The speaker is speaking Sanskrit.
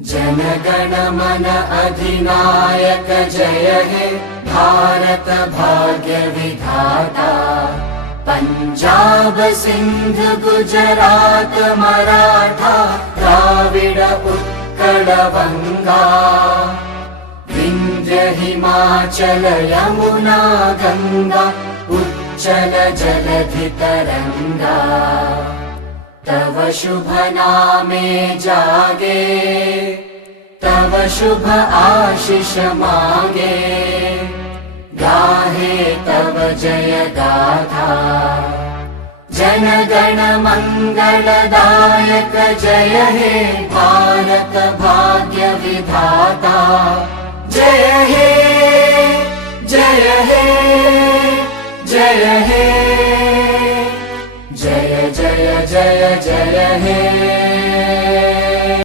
जनगण मन अधिनायक जय हे भारत भाग्य विधाता। पंजाब सिंध गुजरात मराठा द्राविड उत्कल बंगा। विंध्य हिमाचल यमुना गंगा उच्चल जलधि तरंगा। तव शुभ नामे जागे तव शुभ आशीष मागे। गाहे तव जय गाथा जनगण मंगलदायक जय हे भारत भाग्य विधाता। जय हे जय हे जय हे जय जय जय जय हे।